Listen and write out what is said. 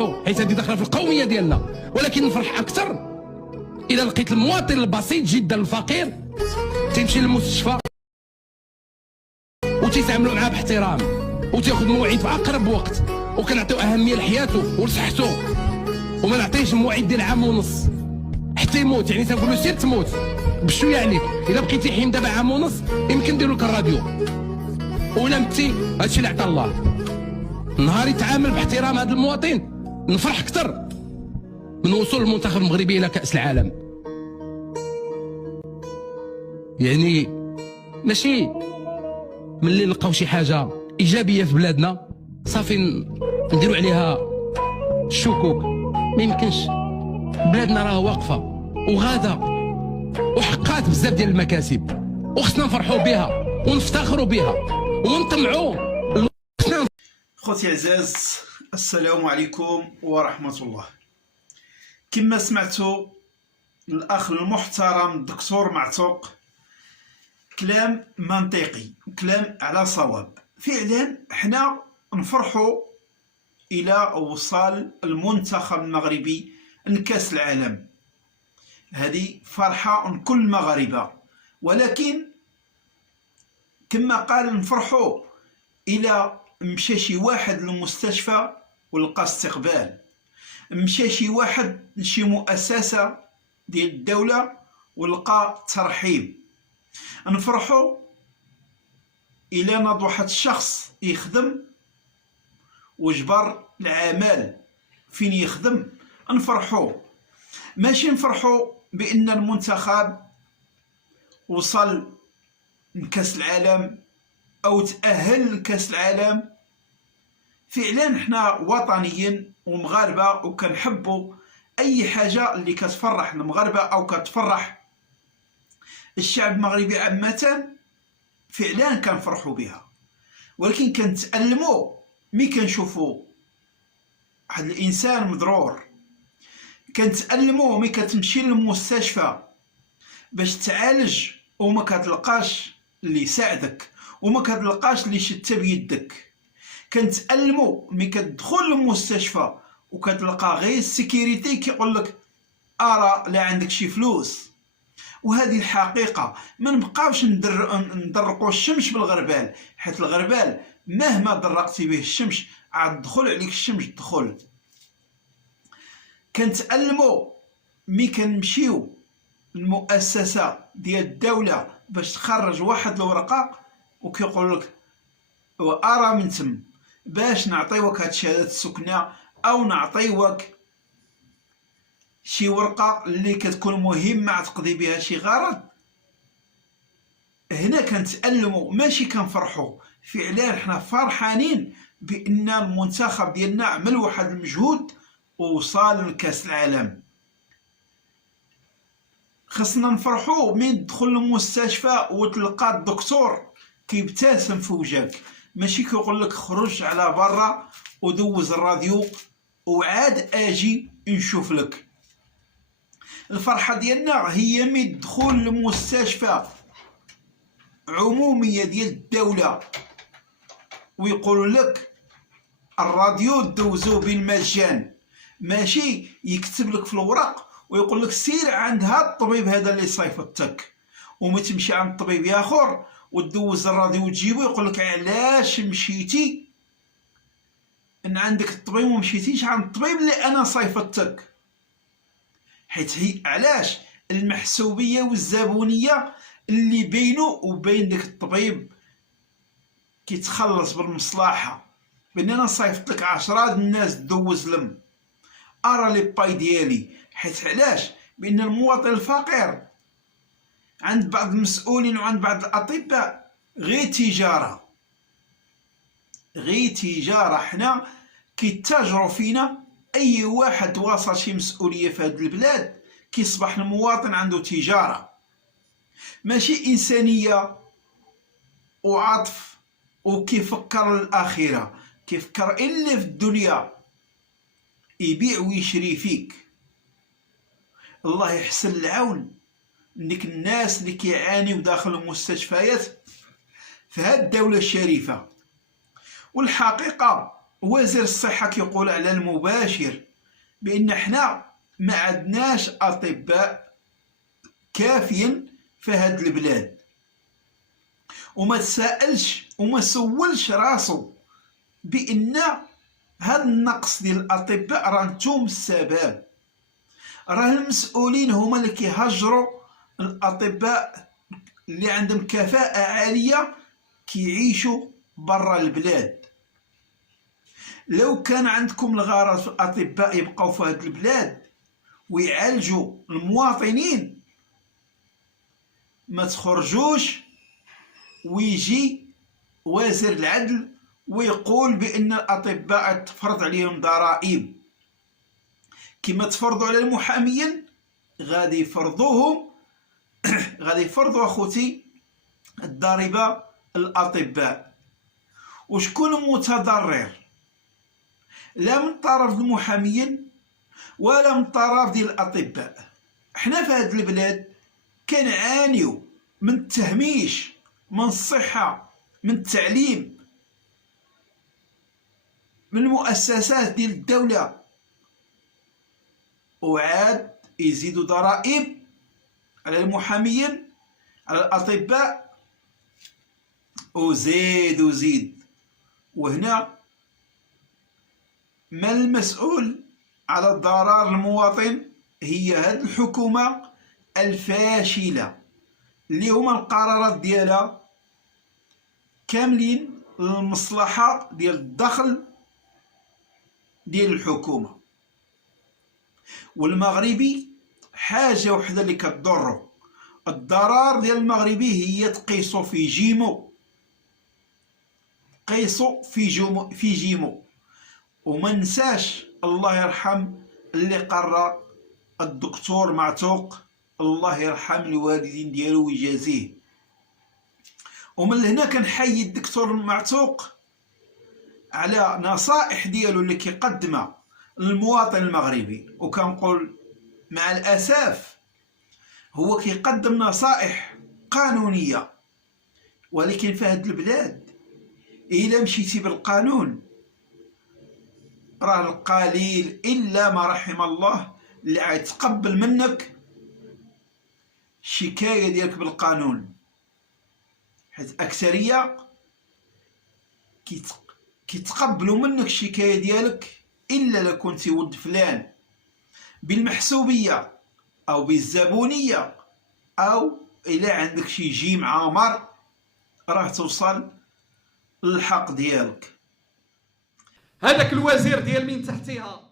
نفرحوا حيت هذه داخله في القوميه ديالنا، ولكن نفرح اكثر اذا لقيت المواطن البسيط جدا الفقير تيمشي للمستشفى وتيتعاملوا معاه باحترام وتاخذ موعد في اقرب وقت وكنعطيو اهميه لحياته ولصحته، وما نعطيش موعد ديال عام ونص حتى يموت. يعني تنقول له سير تموت بشويه عليك، الا بقيتي حين دابا عام ونص يمكن نديروا لك الراديو ولا متي. هادشي اللي عطا الله. نهار يتعامل باحترام هذا المواطن نفرح اكثر من وصول المنتخب المغربي الى كاس العالم. يعني ماشي ملي نلقاو شي حاجه ايجابيه في بلادنا صافي نديروا عليها الشكوك. ما يمكنش، بلادنا راه واقفه وغاده وحقات بزاف ديال المكاسب وخصنا نفرحوا بها ونفتخروا بها ونطمعوا. خوتي العزاز، السلام عليكم ورحمه الله. كما سمعتوا الاخ المحترم الدكتور معتوق، كلام منطقي وكلام على صواب. فعلا حنا نفرحوا الى وصال المنتخب المغربي لكاس العالم، هذه فرحه كل المغاربه. ولكن كما قال نفرحوا الى مشى شي واحد للمستشفى ولقى استقبال، مشى شي واحد لشي مؤسسه ديال الدوله ولقى ترحيب. نفرحوا الى ناض واحد الشخص يخدم وجبر العمل فين يخدم. نفرحوا، ماشي نفرحوا بان المنتخب وصل لكاس العالم او تاهل لكاس العالم. فعلا حنا وطنيين ومغاربه وكنحبوا اي حاجه اللي كتفرح المغاربه او كتفرح الشعب المغربي عامه. فعلا كنفرحوا بها، ولكن كنتألموا ملي كنشوفوا واحد الانسان مضرور، كنتألموا ملي كتمشي للمستشفى باش تعالج وما كتلقاش اللي يساعدك وما كتلقاش اللي شتا بيدك. كنتألموا ملي كتدخل للمستشفى وكتلقى غير السيكيوريتي كيقول لك ارى لا عندك شي فلوس. وهذه الحقيقه. ما نبقاوش ندرقوا الشمس بالغربال، حيت الغربال مهما درقتي به الشمس عاد تدخل عليك الشمس تدخل. كنتألموا ملي كنمشيو المؤسسه ديال الدوله باش تخرج واحد الورقه وكيقول لك وارى من تم باش نعطيوك هاد شهاده السكنه او نعطيوك شي ورقه اللي كتكون مهمه تقضي بها شي غرض. هنا كنتألموا ماشي كنفرحوا. فعلا حنا فرحانين بان المنتخب ديالنا عمل واحد المجهود ووصل لكاس العالم. خصنا نفرحوا من تدخل للمستشفى وتلقى الدكتور كيبتسم في وجهك، ماشي كيقول لك خرج على برا ودوز الراديو وعاد اجي نشوف لك. الفرحه ديالنا هي من الدخول للمستشفى عموميه ديال الدوله ويقولوا لك الراديو دوزوه بالمجان، ماشي يكتب لك في الورق ويقول لك سير عند هذا الطبيب هذا اللي صيفطك، وما تمشي عند طبيب اخر وتدوز الراديو وتجيبو يقول لك علاش مشيتي ان عندك الطبيب وما مشيتيش عند الطبيب اللي انا صيفطتك. حيت هي علاش المحسوبيه والزبونيه اللي بينه وبين داك الطبيب كيتخلص بالمصلحه بان انا صيفط لك 10 الناس دوز لهم ارى لي باي ديالي. حيت علاش؟ بان المواطن الفقير عند بعض المسؤولين وعند بعض الاطباء غير تجاره، غير تجاره. حنا كيتاجروا فينا. اي واحد واصل شي مسؤوليه في هذه البلاد كيصبح المواطن عنده تجاره، ماشي انسانيه وعطف وكيفكر الاخره، كيفكر الا في الدنيا يبيع ويشري فيك. الله يحسن العون ديك الناس اللي كيعانيو داخل المستشفيات في هذه الدوله الشريفه. والحقيقه وزير الصحة كيقول على المباشر بأن حنا ما عندناش أطباء كافيين في هاد البلاد، وما تسائلش وما سولش راسو بأن هاد النقص ديال الأطباء راه نتوما السبب. راه المسؤولين هما اللي كيهجروا الأطباء اللي عندهم كفاءة عالية كيعيشوا برا البلاد. لو كان عندكم الغرض في الأطباء يبقاو في هاد البلاد ويعالجوا المواطنين، ما تخرجوش ويجي وزير العدل ويقول بأن الأطباء تفرض عليهم ضرائب. كما تفرضوا على المحامين غادي يفرضوهم غادي يفرضوا اخوتي الضريبه الأطباء. وشكون متضرر؟ لا من طرف المحامين ولا من طرف ديال الأطباء. حنا في هاد البلاد كنعانيو من التهميش، من الصحة، من التعليم، من المؤسسات ديال الدولة، وعاد يزيدوا ضرائب على المحامين على الأطباء، وزيد. وهنا من المسؤول على ضرر المواطن؟ هي هاد الحكومة الفاشلة اللي هما القرارات ديالها كاملين للمصلحة ديال الدخل ديال الحكومة. والمغربي حاجة وحدة اللي كتضرو، الضرر ديال المغربي هي تقيسو في جيمو، قيسو في جيمو. وما ننساش الله يرحم اللي قرر الدكتور معتوق، الله يرحم الوالدين ديالو ويجازيه. ومن هنا كنحيي الدكتور معتوق على نصائح ديالو اللي كيقدمها للمواطن المغربي. وكنقول مع الأسف هو كيقدم نصائح قانونية، ولكن في هاد البلاد إلا مشيتي بالقانون راه القليل إلا ما رحم الله اللي غيتقبل منك الشكاية ديالك بالقانون، حيت أكثرية كيتقبلوا منك الشكاية ديالك إلا لا كنتي ولد فلان بالمحسوبية أو بالزبونية، أو إلا عندك شي جيم عامر راه توصل للحق ديالك. هذاك الوزير ديال من تحتها